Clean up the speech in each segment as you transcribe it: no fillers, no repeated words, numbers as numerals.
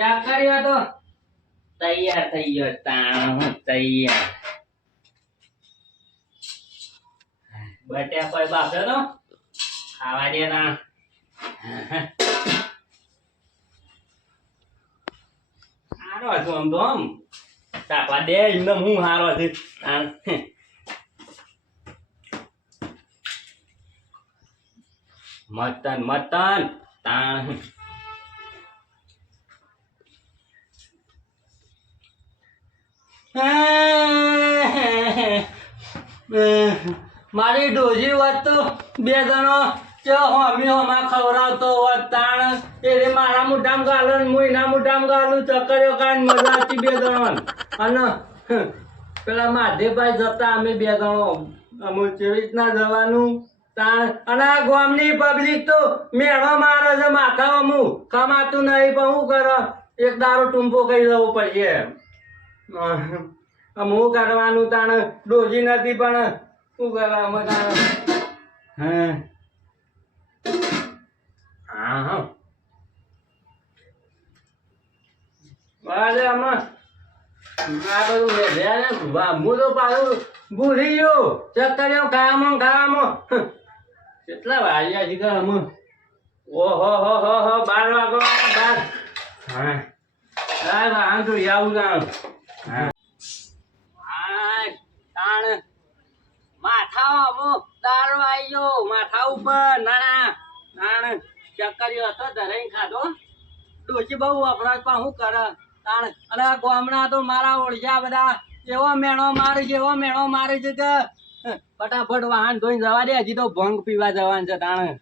કર્યો તો તૈયાર થઈ ગયો તાણ હું તૈયાર બટ્યા કોઈ બાપે તો ખાવા દે ના હારો છું આમ તો આમ તાપા દે એમને હું હારો છે તાણ મટન મટન તાણ મારી ડોજી વાત તો બે જણો હોમી હોમાં ખવડાવતો હોત તાણ એ મારા મોઢામાં ગાલો ને હું એના મોઢામાં ગાલું ચક્કરીઓ કાઢ મજા હતી બે જણો અને પેલા માધેભાઈ જતા અમે બે જણો અમુક કેવી રીતના જવાનું તાણ અને આ ગામની પબ્લિક તો મેળો મારે છે માથા અમુક કમાતું નહીં પણ શું કરે એક દારૂ ટૂંપો કહી જવું પડશે હું કરવાનું તાણ ડોજી નથી પણ શું કરવા તાણ હા બરાબર આમાં આ બધું વેધ્યા ને હું તો પાછું ભૂલી ગયો ચક્કરીઓ ખાવામાં કેટલા વાગ્યા છે અમે ઓહો હો 12 વાગો 12 હા વાહન તો આવું તાણ તાણ માથા અમુક દારૂ આવી ગયો માથા ઉપર નાના તાણ ચક્કરીઓ હતો ધરાઈ ખાધો ડોશી બહુ વપરાશ પણ શું કરે તાણ અને ગામના તો મારા ઓળખ્યા બધા એવો મેણો મારે છે કે ફટાફટ વાહન ધોઈને જવા દે હજી તો ભંગ પીવા જવાનું છે તાણ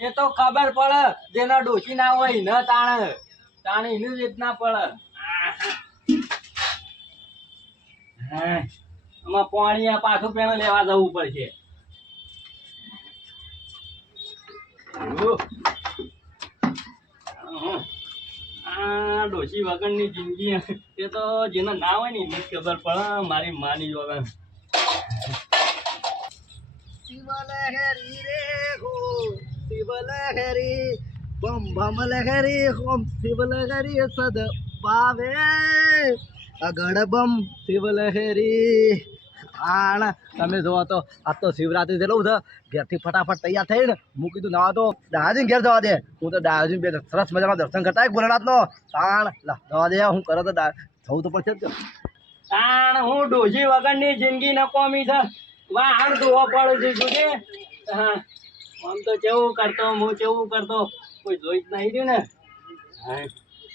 એ તો ખબર પડે જેના ડોશી ના હોય ન તાણ એનું જ ના પડે આમાં પાણી પાછું પેલો લેવા જવું પડશે ડોશી વગરની જિંદગી એ તો જેને ના હોય ને એને ખબર પડે મારી માની વગર બમ બમ લહેરી હોમ શિવ લહેરી સદ પાવે અગડ બમ શિવ લહેરી આણ તમે જોવો તો આજ તો શિવરાત્રી જેટલું છે ઘેરથી ફટાફટ તૈયાર થઈને હું કીધું ના તો ડાયાજી ઘેર જવા દે હું તો ડાયાજી બે સરસ મજાના દર્શન કરતા ભોલેનાથનો તાણ જવા દે હું કરો તો જવું તો પડશે જ તાણ હું ડોશી વગરની જિંદગી નકોમી છે વાહન ધોવો પડે છે જોજે હા આમ તો કેવું કરતો કોઈ જોઈ જ નહીં રહ્યું ને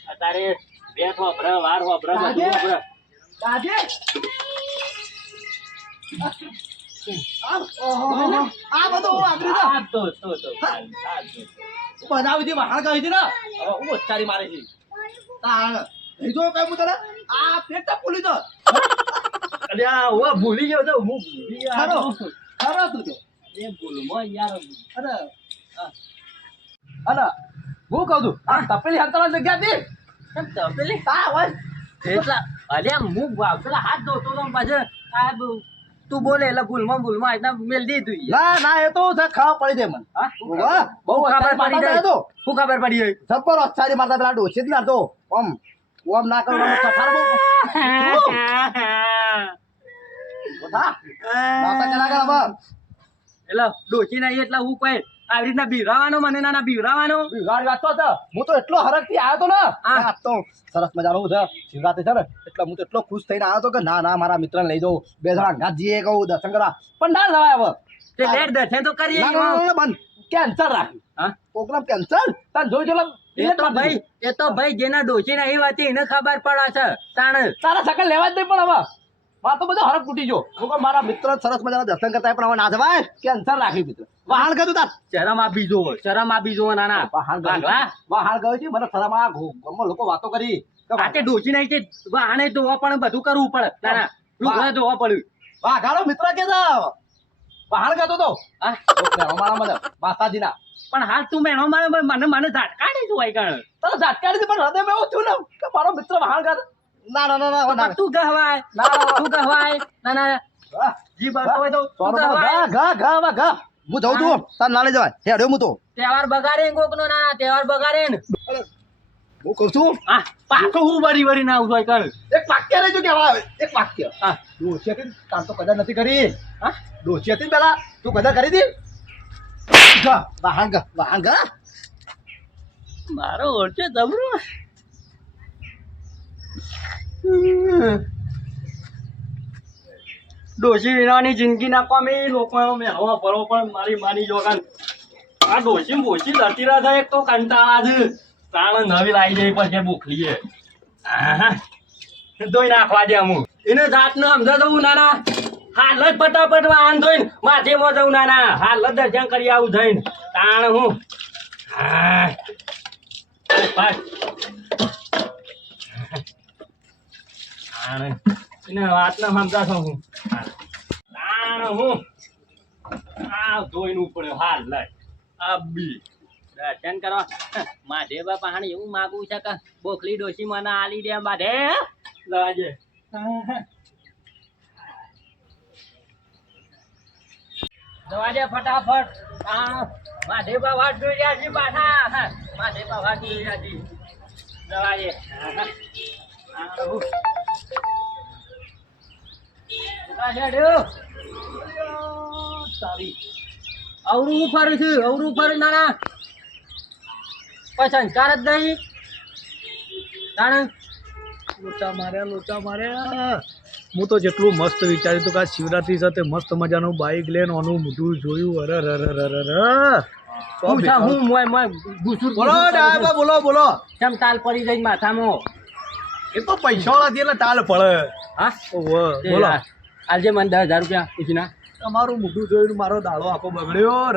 અત્યારે બેઠ વાપરે વાર વાપરે બધું વાપરે આ બધું બનાવી વાહણ કહી હતી ને હું ઓછારી મારે છે તાણ જો કઈ હું તને આ પેટ ભૂલી દો અલ્યા હું ભૂલી ગયો તો હું ભૂલી ગયો ખરો તું તો એ ભૂલમો યાર અરે હું કહું છું આ તપેલી હંતરા જગ્યા દે કેમ તપેલી તા હોય એટલા અલ્યા હું પેલા હાથ ધોતો તો પાછળ આ તું બોલે એટલે ભૂલમાં આજના મેલ દીધું ના એ તો ખાવા પડી દે મને બહુ ખબર પડી જાય તો શું ખબર પડી જાય જબ્બર અચ્છારી મારતા પેલા ડોસી જ ના તો ઓમ ના કરવાનું સફાર બહુ એટલે ડોસી નહીં એટલે હું કઈ આવી રીતના બીવરાવાનો મને નાના બીવરાવાનો વાત તો હું તો એટલો હરખ થી આવ્યો તો ને આ તો સરસ મજાનું છે શિવરાત્રી છે ને એટલે હું તો એટલો ખુશ થઈને આવ્યો તો કે ના મારા મિત્રને લઈ જાઉં બે જણા ઘાટ જઈએ કહું દર્શન કરવા પણ ના લવાય હવે તે લેટ દર્શન તો કરીએ બંધ કેન્સલ રાખ્યું પ્રોગ્રામ કેન્સલ તાર જોઈ ચલો એ તો ભાઈ જેના ડોશી ના એ વાત એને ખબર પડે છે તારા સકલ લેવા જ નહીં પણ હવે વાત તો બધો હરખ તૂટી ગયો હું મારા મિત્ર સરસ મજાના દર્શન કરતા પણ હવે ના જવાય કેન્સલ રાખ્યું મિત્ર વાહન કરું તાર શરમ આપી જોવો નાના વાહન ગયો છે મને શરમ આ ગામમાં લોકો વાતો કરી આજે ડોશી નહીં છે વાહણે ધોવા પણ બધું કરવું પડે નાના લુગડા ધોવા પડ્યું વાહ ગાડો મિત્ર કે વાહન ગયો તો અમારા મદદ માતાજીના પણ હાલ તું મેણો મારે મને ઝાટકાડી છું આઈ કારણ તારે ઝાટકાડી પણ હૃદય એવું થયું ને કે મારો મિત્ર વાહન ગયો ના તું કહેવાય ના જી બતો હોય તો ઘા હું જઉં છું તાર ના લઈ જવાય હેડ્યો હું તો તહેવાર બગાડે કોક નો ના તહેવાર બગાડે ને હું કહું છું હા પાછો હું વરી વરી ના આવતો કર એક વાક્ય રહેજો કેવા આવે એક વાક્ય હા ડોશી હતી ને, તાર તો કદર નથી કરી હા ડોશી હતી ને પેલા તું કદર કરી દી જા વાહંગ વાહંગ મારો ઓળખે જબરો ડોશી વિનાની જિંદગી નાખવા લોકો મેં હવા ભરો પણ મારી માની જોગાન આ ડોશી બોશી ધરતી રહે એક તો કંટાળા છે પ્રાણ નવી લાવી જાય પછી ભૂખલીએ ધોઈ નાખવા દે અમુક એને જાતને સમજા દઉં નાના હાલ જ ફટાફટ વાહન ધોઈને માથેમાં જવું નાના હાલ જ દર્શન કરી આવું થઈને તાણ હું હા બસ એને વાત ના સમજા છો હું તાણ હું આ ધોઈને ઉપડે હાલ લઈ આ બી દર્શન કરવા માધે બાપા હાણે એવું માગવું છે કે બોખલી ડોશી મને આલી દે માધે લાજે દવાજે ફટાફટ માધે બાબા જોઈ રહ્યા છે પાછા માધે બાબા જોઈ રહ્યા છે દવાજે અવરું ફરું છું અવરું ફરું નાના પછી સંસ્કાર જ નહીં તાણ લોચા માર્યા હું તો જેટલું મસ્ત વિચાર્યું હતું કે આ શિવરાત્રી સાથે મસ્ત મજાનું બાઈક લઈને આનું મોઢું જોયું અરે હું મોય મોય ગુસુર બોલો ડાયબા બોલો બોલો કેમ તાલ પડી જાય માથામાં એ તો પૈસા હતી એટલે તાલ પડે હા બોલો આજે મને 10,000 રૂપિયા પૂછીના તમારું મોઢું જોઈને મારો દાડો આખો બગડ્યો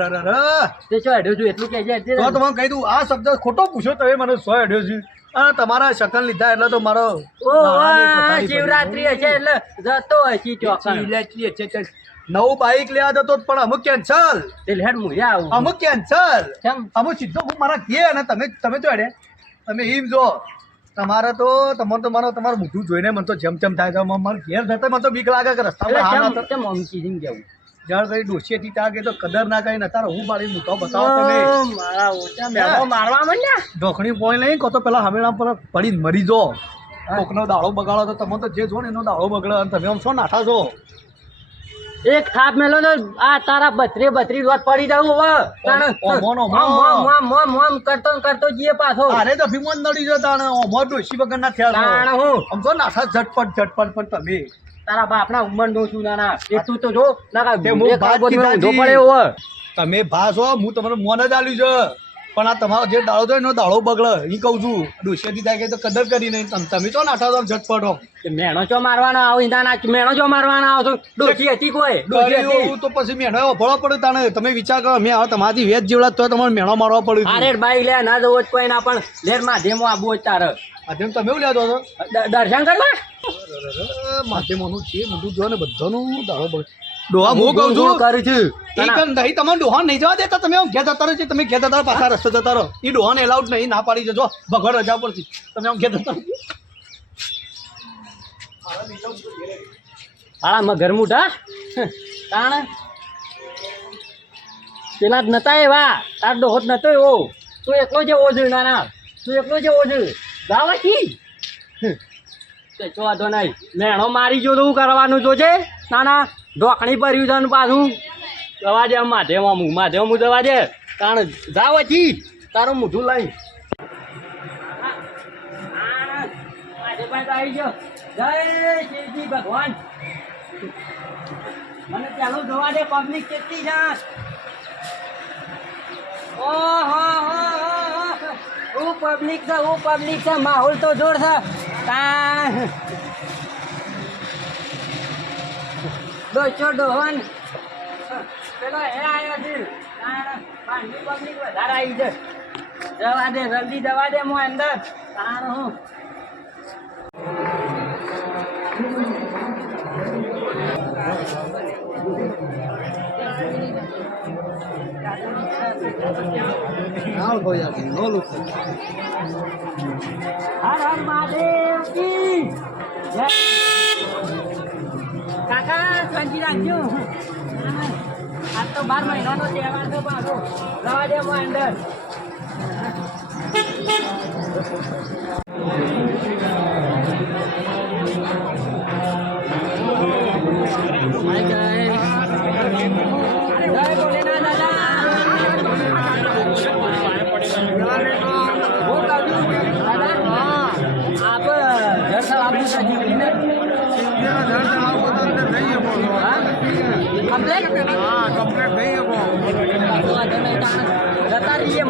તે શું હેડ્યો છું એટલું કહેજે તો તમને કહી દઉં આ શબ્દ ખોટો પૂછ્યો તમે મને 100 હેડ્યો છે અને તમારા શકન લીધા એટલે તો મારો શિવરાત્રી હશે એટલે જતો હશી ચોકન નવું બાઈક લેવા જતો પણ અમુક કેન્સલ હેડ મુયા આવું અમુક કેન્સલ કેમ અમુક સીધો હું મારા કે અને તમે તો હેડે તમે એમ જો તમારે તો તમારું મોઢું જોઈને મને તો જેમ થાય છે મારે ઘેર જતા મને તો બીક લાગે કે રસ્તામાં કેમ અમકી જઈને જવું જળ કઈ ડોશી હતી ત્યાં તો કદર ના કઈ નતા હું મારી મોટો બતાવો તમે મારા ઓછા મેળો મારવા માંડ્યા ઢોકણી પોઈ લઈ કો તો પેલા હમેણા પર પડીને મરી જો કોકનો દાડો બગાડો તો તમે તો જે જો ને એનો દાડો બગડે અને તમે આમ શું નાઠા છો એક થાપ મેલો ને આ તારા 32 રોજ પડી જવું હવે કરતો જીએ પાછો અરે તો ભીમોન નડી જો તાણે ઓમો ડોશી વગર ના થયા તાણે હું આમ તો નાઠા ઝટપટ પણ તમે તારા બાપના ઉંમર નો છું નાના એટલું તો જો ના તે હું ભાત ઊંધો પડે એવો તમે ભાસ હો હું તમને મોન જ આલ્યું છે પણ આ તમારો જે દાડો થાય એનો દાડો બગડે એ કહું છું ડોશીથી થાય કે તો કદર કરી નહીં તમે તો નાઠા તો ઝટપટ હો મેણો ચો મારવાના આવો નાના મેણો ચો મારવાના આવો ડોશી હતી કોઈ ડોશી હતી તો પછી મેણો ભળો પડે તાણે તમે વિચાર કરો મેં હવે તમારાથી વેચ જેવડા તો તમારે મેણો મારવા પડ્યું અરે બાઈ લે ના જવો જ કોઈ ના પણ લેર માધ્યમો આબુ જ તારે માધ્યમ તમે એવું લેતો હતો દર્શન કરવા માધ્યમોનું છે મોટું જો ને બધાનું દાડો બગડે ડોહા હું કહું છું કરું છું નહીં તમે ડોહા નહીં જવા દેતા તમે આમ ઘેર જતા રહો છો તમે ઘેર જતા પાછા રસ્તે જતા રહો એ ડોહાને એલાઉડ નહીં ના પાડી જજો ભગવાન રજા પડતી તમે આમ ઘેર જતા હાળામાં ઘર મુઠા તાણ પેલા જ નતા એવા તાર ડોહો જ નતો એવો તું એકલો જેવો છે નાના તું એકલો જેવો છે ગાવા કી ચો વાંધો નહીં મેણો મારી જો તો શું કરવાનું જોજે નાના ઢોકણી ભર્યું છે ને પાછું દવા દે માધેમાં દવા દે તાણ જા વચી તારું મોઢું લઈ આવી ગયો જય શિવજી ભગવાન મને ચાલો જોવા દે પબ્લિક કેટલી છે ઓહો પબ્લિક છે માહોલ તો જોર છે ડોહન પેલો હે આવ્યો છે પાંચની પબ્લિક વધારે આવી છે જવા દે જલ્દી જવા દે હું અંદર તાણ હું હર હર મહાદેવ કી જય કાકા શાંતિ રાખજો આ તો 12 મહિનાનો તહેવાર છે પાછો જવા દે હું અંદર જતા રહીએ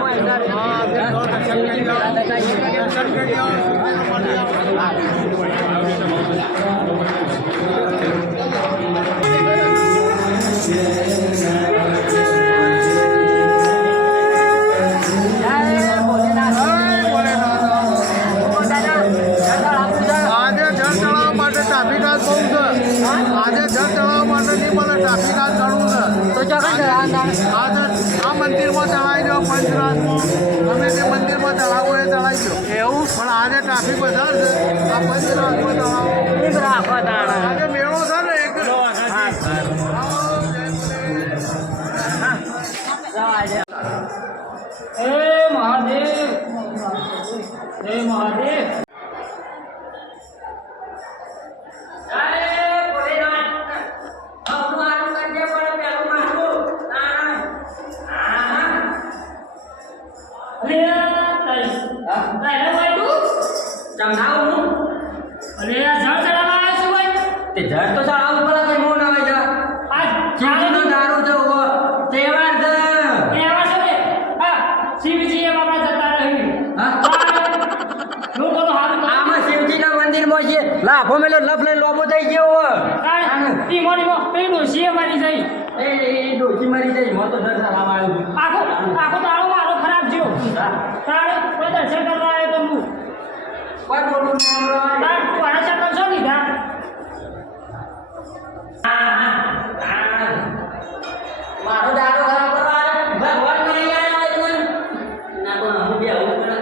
આ મંદિરમાં ચડાવી દો પંચરાજમાં તમે જે મંદિરમાં ચડાવો એ ચડાવી દો એવું પણ આજે ટ્રાફિક વધારે છે આ પંચરાજમાં ચડાવો આજે મેળો છે ને એક મહાદેવ જય મહાદેવ તે જળ તો ચડાવવું પડે કઈ મોં ના આવે ચીકીનો દારૂ છે ઉભો તહેવાર છે આમાં શિવજીના મંદિરમાં છે લાભો મેલો લફ લઈને લોબો થઈ ગયો એ ડોસી મારી જાય મો તો ડર ચડાવવા આવ્યું કોઈ બોલું મારો દાડો ખરાબ કરવા ભગવાન નહીં આવ્યા ના પણ હું બી આવું કરે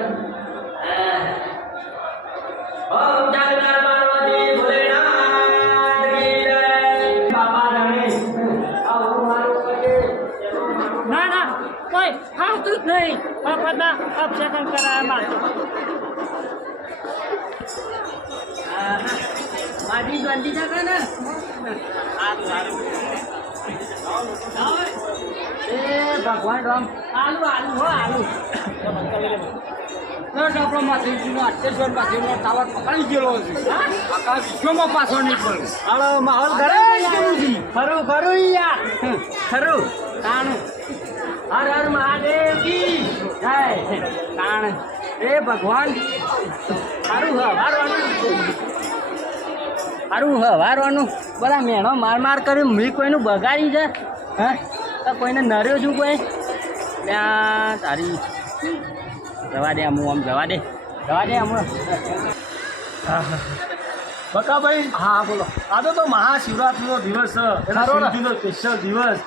ઓમ જગન્નાથ પાર્વતી ભોલેનાથ કી જય બાપા ગણેશ આવું મારું કરે કોઈ આવતું જ નહીં બધા અપશકન કરાયા મારી બંધી શકે ને એ ભગવાન રામ આલુ આપણો માથીનો 800 માથીનો ટાવર પકડી ગયેલો છે આખા વિશ્વમાં પાછો નહીં પડ્યો હાલો માહોલ ઘરે ખરું ખરું યાર ખરું તાણ હર હર મહાદેવ કી જય તાણ એ ભગવાન સારું હવારવાનું બધા મેણો માર કર્યું મી કોઈનું બગાડી છે હે તો કોઈને નર્યો છું કોઈ ત્યાં તારી જવા દે આમ જવા દે બકાભાઈ હા બોલો આજે તો મહાશિવરાત્રીનો દિવસ છે શિવજીનો સ્પેશિયલ દિવસ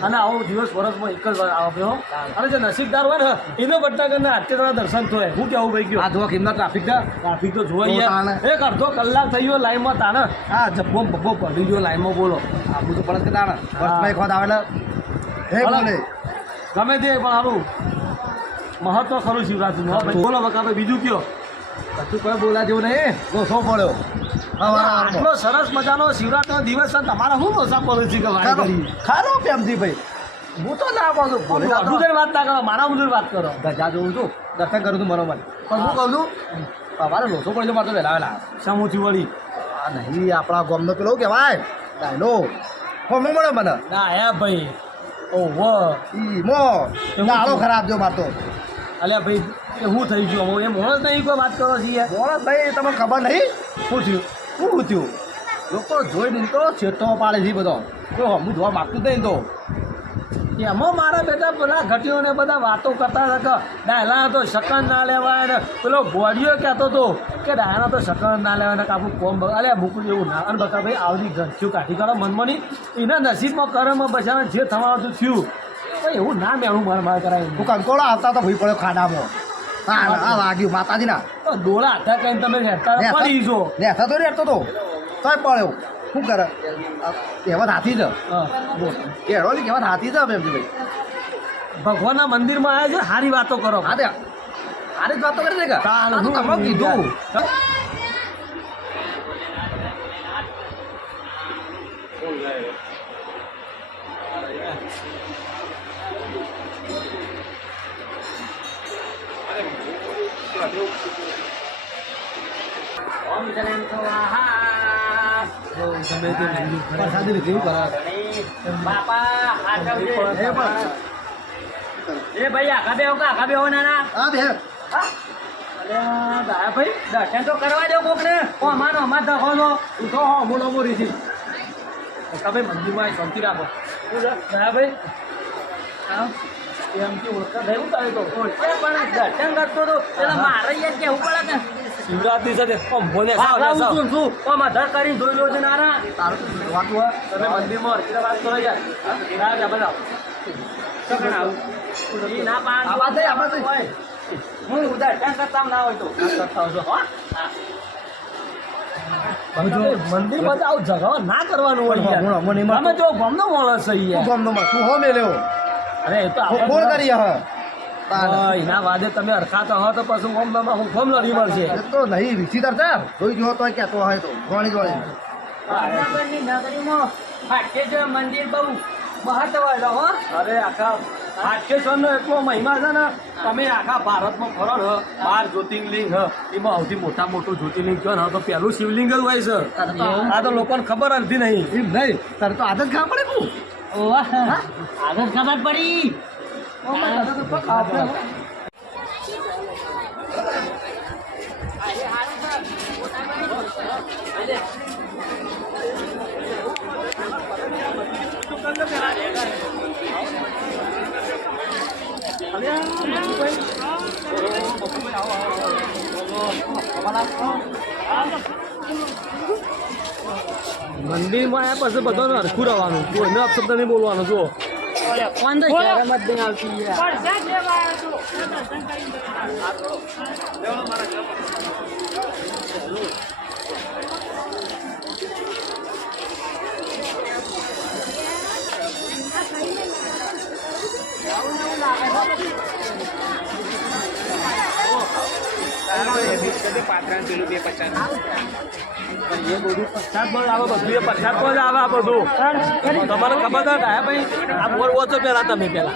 અને આવો દિવસ વર્ષમાં એક જ વાર આવ્યો અને જે નસીબદાર હોય ને એને બટ્ટાગરના આટલે તમારા દર્શન થાય હું કેવું ભાઈ ગયો આ જો કેમના ટ્રાફિક તો જોઈ એક અડધો કલાક થઈ ગયો લાઈનમાં તાને હા જબ્બો બબ્બો પડી ગયો લાઈનમાં બોલો આવું તો પડે કે તાણે વર્ષમાં એક વખત આવે બોલે ગમે તે પણ સારું મહત્વ ખરું શિવરાત્રીનું હા ભાઈ બોલો બકાભાઈ બીજું કયો કશું કોઈ બોલા જેવું નહીં લોસો પડ્યો આટલો સરસ મજાનો શિવરાત્રીનો દિવસ છે તમારે શું લોસા પડે છે કે વાત કરી ખારો પ્રેમથી ભાઈ હું તો ના પાડું અડધું વાત ના કરો મારા મુદ્દે વાત કરો ગજા જોઉં છું દર્શન કરું છું બરોબર પણ હું કહું છું તમારે લોસો પડ્યો મારે તો વહેલા સમૂહથી વળી આ નહીં આપણા ગામનો પેલો કહેવાય ડાયલો હોમો મળે મને ના હે ભાઈ ઓહો ઈ મો નાળો ખરાબ જો મારતો અલ્યા ભાઈ એ શું થઈ ગયું હું એ મોણસ નહીં કોઈ વાત કરો છીએ મોણસ ભાઈ તમને ખબર નહીં શું થયું શું થયું લોકો જોઈને તો છેટો પાડે છે બધો તો હું જોવા માગતું જ નહીં તો એમાં મારા બેટા પેલા ઘટીઓને બધા વાતો કરતા હતા કે ડાયલા તો શકન ના લેવાય ને પેલો ગોળીઓ કહેતો હતો કે ડાયલા તો શકન ના લેવાય ને કે આપણું કોમ અલ્યા મૂકું એવું ના અને બકા ભાઈ આવડી ઘંટીઓ કાઢી કાઢો મનમની એના નસીબમાં કર્મમાં બચાવે જે થવાનું થયું ભાઈ એવું ના મેળવું મારે કરાય તું કંકોળો આવતા તો ભૂઈ પડ્યો ખાડામાં હા વાગ્યું માતાજીના તો ડોળા હાથા કહીને તમે રહેતા પડી જો રહેતા તો રહેતો તો તોય પડ્યો શું કરે કહેવત હાથી જ હા એડોલી કહેવત હાથી જ એમ ભાઈ ભગવાનના મંદિરમાં આવ્યા છે સારી વાતો કરો હા તે આરે જ વાતો કરી દે કે તાણ આ તો હું તમે કીધું ઓમ જનન સ્વાહા તમે તે પ્રસાદી લીધી કરા બાપા આટવજે. એ બસ. એ ભાઈ આખા બેહો કે આખા બેહો નાના આ બે અલ્યા દાયા ભાઈ દર્શન તો કરવા દો કોકને અમાનો અમાર ધખો છો તું તો હો મોલો મોરી થી તમે મંદિરમાં શાંતિ રાખો દાયા ભાઈ હા એમ કે ઓળખા થયું તારે તો ઓળખે પણ દર્શન કરતો તો પેલા મારે યાર કેવું પડે કે શિવરાત્રી સાથે ભોને આટલા હું શું છું આમાં ધર કરીને જોઈ લો છે નાના તારું વાતું હોય તમે મંદિરમાં અર્ચના વાત કરો યાર ના જા બધા સગણ આવું ઈ ના પાન આ વાત નહીં, આ વાત નહીં. હોય. હું દર્શન કરતા ના હોય તો કરતા હો હો? મંદિરમાં તો આવું ઝઘડો ના કરવાનું હોય યાર. તમે જો ગમનો માણસ છે યાર તું હો મેલ્યો અરે એ તો કોણ કરી એના વાદે તમે અરખાતા હો તો પછી હું ફોમ લડી મળશે તો નહીં વિચિત્ર છે જોઈ જો તો ક્યાં તો હોય તો ગોણી ગોણી ભાવનગરની નગરીમાં હાટકેશ્વર મંદિર બહુ મહત્વ હો અરે આખા હાટકેશ્વરનો એટલો મહિમા છે ને તમે આખા ભારતમાં ફરો ને 12 જ્યોતિર્લિંગ હ એમાં સૌથી મોટું જ્યોતિર્લિંગ કયો ને તો પહેલું શિવલિંગ જ હોય છે આ તો લોકોને ખબર નથી નહીં એમ નહીં તારે તો આદત ખબર પડે કું ઓહ આગળ ખબર પડી મંદિરમાં આવ્યા પછી બધાને હરખું રહેવાનું કોઈને અપશબ્દ નહીં બોલવાનું જો કોણ તો શહેરમાં જ નહીં આવતી યાર. પરસાદ લેવા આવ્યો છું. દર્શન કરીને એ બધું પ્રસાદ પણ આવે બધું એ પ્રસાદ પણ જ આવે આ બધું તમારે ખબર છે ડાયા ભાઈ આ બોલ ઓછો પેલા તમે પેલા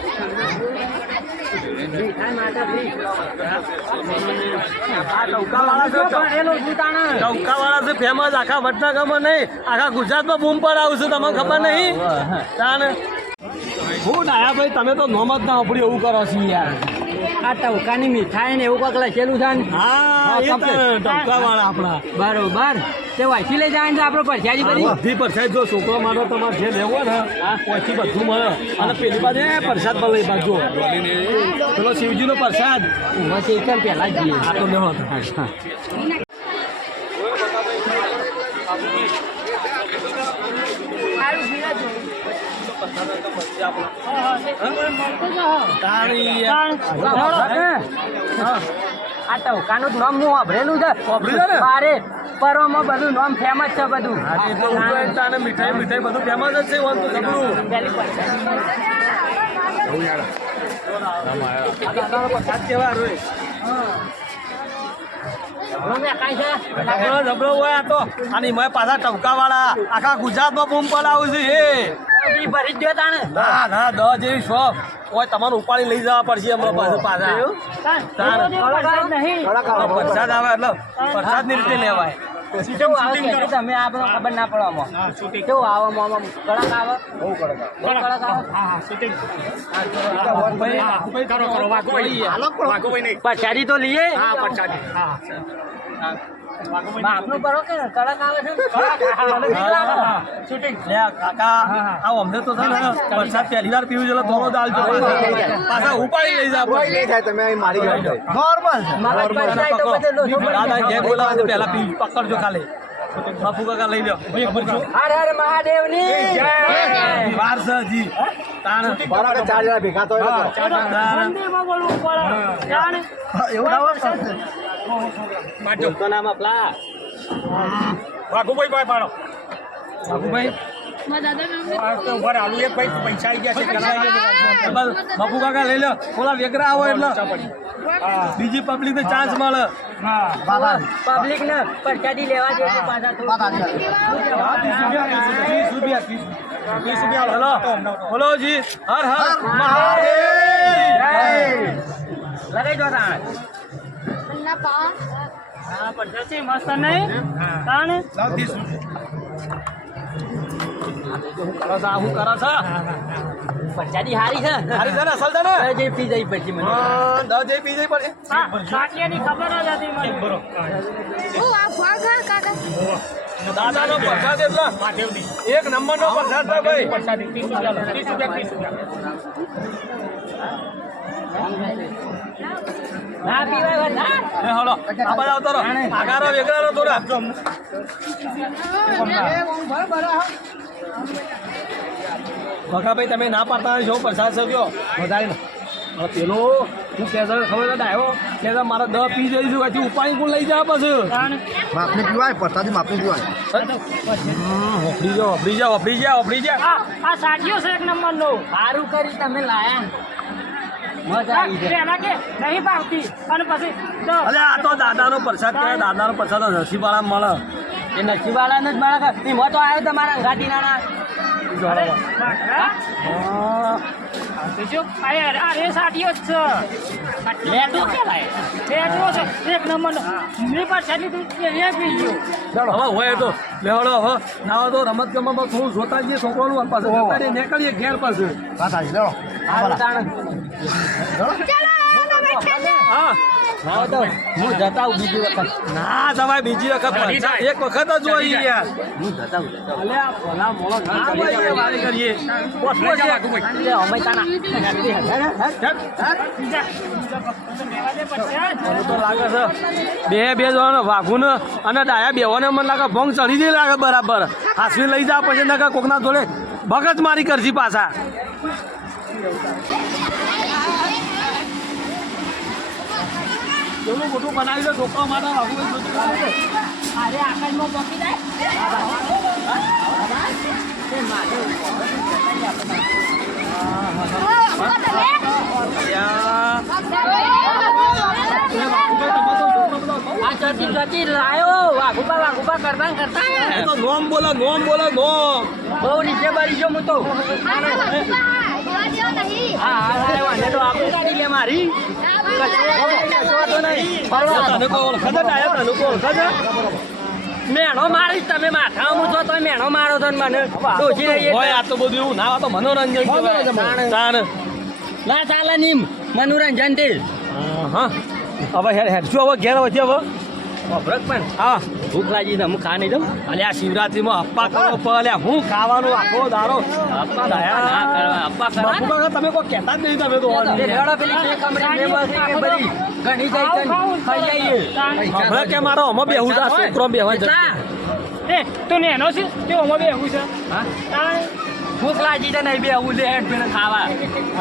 આ ટૌકાવાળા છે ટૌકાવાળા છે ફેમસ આખા વડનગરમાં નહીં આખા ગુજરાતમાં બૂમ પર આવશે તમને ખબર નહીં તાને હું ડાયા ભાઈ તમે તો નોમ જ ના આપણી એવું કરો છો યાર આ ટવકાની મીઠાઈ ને એવું કોક લખેલું છે ને હા એ ટૌકાવાળા આપણા બરોબર તે વાંચી લઈ જાય ને તો આપણે પરસાદી બધી બધી પ્રસાદ જો છોકરો મારો તમારે જે લેવો ને પછી બધું મળે અને પેલી બાજુ પ્રસાદ પણ લઈ બાજુ પેલો શિવજીનો પ્રસાદ પછી એકદમ પહેલા જ જઈએ આ તો લેવો આ ટવકાનું જ નામ હું વાપરેલું છે વાપર્યું છે ને? બારે પરોમાં બધું નામ ફેમસ છે બધું મીઠાઈ બધું ફેમસ જ છે વાંધો જબરું. પહેલી પરસાદી. આ દાદાનો પ્રસાદ કેવા રોય જબરો મેકાય છે. જબરો હોય આ તો અને એમાં પાછા ટવકાવાળા આખા ગુજરાતમાં બૂમ પડાવું છે એ ઈ ભરી જ દો તાણે. ના ના 10 જેવી શોપ હોય તમારે ઉપાડી લઈ જવા પડશે હમણાં પાછું પાછા પરસાદ નહીં. પ્રસાદ આવે એટલે પ્રસાદ ની રીતે લેવાય કેવું આવે કે તમે આપણને ખબર ના પડે આમાં. કેવું આવે આમાં? કડક આવે? બહુ કડક આવે? પરસાદી તો લઈએ બાપનું કરો કે કડક આવે છે? શૂટિંગ લે કાકા આવ અમને તો છે ને વરસાદ પહેલી વાર પીવું એટલે થોડો દાલ જો પાછા ઉપાડી લઈ જા નોર્મલ મગજ પરસાય તો બધે લોચો પડી દાદા જાય. જે બોલાવે તે પહેલા પી પકડજો ખાલી બાપુ કાકા લઈ લો હર હર મહાદેવની જય. વાર છે હજી તાણ મંદિરમાં બોલવું પડે. જાણે વાઘુભાઈ પૈસા આવી ગયા છે બાપુ કાકા લઈ લો ઓલા વેગરા આવો એટલે બીજી પબ્લિક ને ચાન્સ મળે પબ્લિક ને પરસાદી લેવા જોઈએ પાછા હલો બોલો જી હર હર મહાદેવ લગાઈ દો તાણ હા પરસાદી મસ્ત નહીં તાણે હું કરો છો પરસાદી હારી છે હારી છે ને અસલ છે ને જે પી જઈ પછી મને દસ જે પી જઈ પડે સાટિયાની ખબર જ હતી મને દાદા નો પ્રસાદ એટલે એક નંબર નો પ્રસાદ છે ભાઈ ના પીવાય વાત ના હલો આ બધા આવતો રહો આગારો વેગરાનો થોડા ભગાભાઈ તમે ના પાડતા છો પ્રસાદ સગ્યો વધારે ને હવે પેલો હું કહેતો ખબર નથી આવ્યો કે મારે 10 પી જઈશું અહીંથી ઉપાડી કોણ લઈ જાય પછી માપને પીવાય પ્રસાદી માપને પીવાય વાપરી જાઓ આ સાટિયો છે એક નંબરનો સારું કરી તમે લાયા મજા આવી જાય પેલા કે નહીં ભાવતી અને પછી તો અરે આ તો દાદાનો પ્રસાદ કહેવાય દાદાનો પ્રસાદ તો નસીબવાળા મળે એ નસીબવાળાને જ મારા એમાં તો આવ્યો તમારા અંગાતી નાના આ રે સાટિયો જ છે લેટો કહેવાય એટલો છે એક નંબરનો મેં પરસાદી એ પી ગયો હવે હોય તો લેવડો હવે ના તો રમત ગમતમાં થોડું જોતા જઈએ છોકરાનું પાસે નીકળીએ ઘેર પાસે વાત આવી લેવો સારું તાણ હા હા તો હું જતા આવું બીજી વખત ના જવાય બીજી વખત પ્રસાદ એક વખત જ જોઈએ યાર હું જતા આવું અલે આ ભલા મોળો ના ભાઈ વારે કરીએ પોટલો છે અમે તાના મને તો લાગે છે બે જવાનો વાઘુને અને ડાયા બેવાને મને લાગે ભોંગ ચડી દે લાગે બરાબર હાસવી લઈ જા પછી નકા કોકના જોડે ભગત મારી કરશી પાછા એવું મોટું બનાવી દે છોકરા માટે વાઘુ અરે આકાશમાં પકી આ ચતી ચતી લાયો વાઘુબા કરતા તો નોમ બોલો નોમ બહુ નીચે બળી ગયો હું તો હા વાંધો તો આપણે ગાડી લે મારી તને કોઈ ઓળખે છે ડાયા તને કોઈ ઓળખે છે મેણો મારીશ તમે માથા મૂકો તો મેણો મારો છો ને મને ડોસી રહીએ હોય આ તો બધું એવું ના આ તો મનોરંજન કહેવાય તાણ ના ચાલે નીમ મનોરંજન તે હા હવે હેડ શું હવે ઘેર વચ્ચે હવે ખબર પણ હા ભૂખ લાગી છે હું ખા નહીં દઉં અલ્યા શિવરાત્રીમાં અપ્પા કરો અલ્યા હું ખાવાનું આખો દારો અપ્પા ના કરવા અપ્પા બાપુ કાકા તમે કોઈ કહેતા જ નહીં તમે તો રેડો પેલી બે કમરી બે બસ કે બધી ઘણી જઈ ખાઈ જઈએ હમણાં કે મારો અમે બેહું તા છોકરો બેહવા જતો એ તું નેનો છે તે ઓમાં બે એવું છે હા તાણે ભૂખ લાગી છે નહીં બે આવું લે હેડ પેલા ખાવા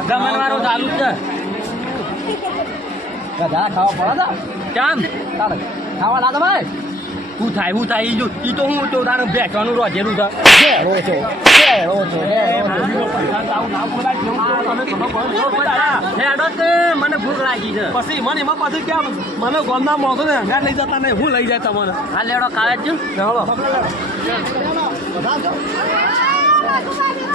જમણ વાળો ચાલુ જ છે બધા ખાવા પડે કેમ તારે ખાવા લાગે ભાઈ શું થાય ઈ તો હું તો તારું બેસવાનું રોજેલું છે હેડો તે મને ભૂખ લાગી છે પછી મને એમાં પાછું ક્યાં મને ગોમના મોઢું ને હંગાર લઈ જતા નહીં હું લઈ જાય તમારે હા લેડો ખાવે જ છું ચાલો બધા